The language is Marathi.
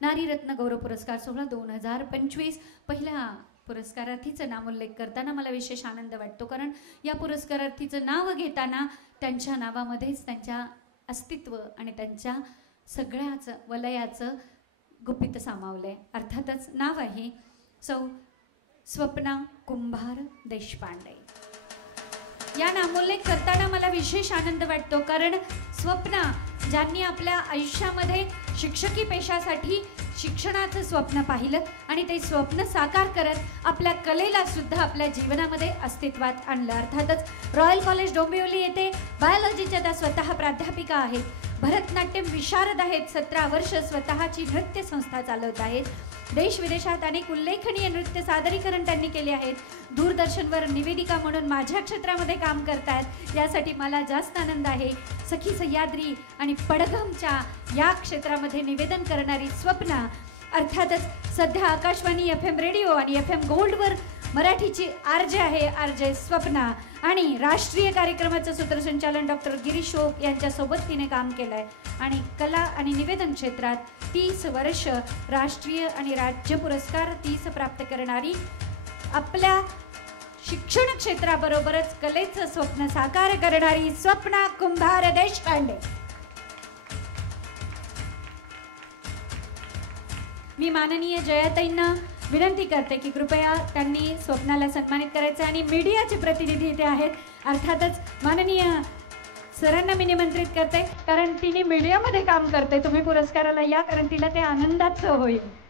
नारीरत्न गौरव पुरस्कार सोहळा 2025 पहिल्या पुरस्कारार्थीचं नामोल्लेख करताना मला विशेष आनंद वाटतो, कारण या पुरस्कारार्थीचं नाव घेताना त्यांच्या नावामध्येच त्यांच्या अस्तित्व आणि त्यांच्या सगळ्याच वलयाचं गुपित सामावलंय. अर्थातच नाव आहे सौ स्वप्ना कुंभार देशपांडे. या नामोल्लेख करताना मला विशेष आनंद वाटतो, कारण स्वप्ना ज्यांनी आपल्या आयुष्यामध्ये शिक्षकी पेशासाठी शिक्षणाचं स्वप्न पाहिलं आणि ते स्वप्न साकार करत आपल्या कलेला सुद्धा आपल्या जीवनामध्ये अस्तित्वात आणलं. अर्थातच रॉयल कॉलेज डोंबिवली येथे बायोलॉजीच्या त्या स्वतः प्राध्यापिका आहेत, भरतनाट्यम विशारद आहेत, 17 वर्ष स्वतःची नृत्य संस्था चालवत आहेत. देश विदेशात अनेक उल्लेखनीय नृत्य सादरीकरण त्यांनी केले आहेत. दूरदर्शनवर निवेदिका म्हणून माझ्या क्षेत्रामध्ये काम करतायत, यासाठी मला जास्त आनंद आहे. सखी सह्याद्री आणि पडघमच्या या क्षेत्रामध्ये निवेदन करणारी स्वप्ना, अर्थातच सध्या आकाशवाणी FM रेडिओ आणि FM गोल्डवर मराठीची आरजे आहे, आरजे स्वप्ना. आणि राष्ट्रीय कार्यक्रमाचं सूत्रसंचालन डॉक्टर गिरीश ओक यांच्यासोबत तिने काम केलं आहे. आणि कला आणि निवेदन क्षेत्रात 30 वर्ष राष्ट्रीय आणि राज्य पुरस्कार 30 प्राप्त करणारी, आपल्या शिक्षण क्षेत्राबरोबरच कलेचं स्वप्न साकार करणारी स्वप्ना कुंभार देशपांडे. मी माननीय जयाताईंना विनंती करते की कृपया त्यांनी स्वप्नाला सन्मानित करायचं. आणि मीडियाचे प्रतिनिधी इथे आहेत, अर्थातच माननीय सरांना मी निमंत्रित करते, कारण तिने मीडियामध्ये काम करते. तुम्ही पुरस्काराला या, कारण तिला ते आनंदाचं होईल.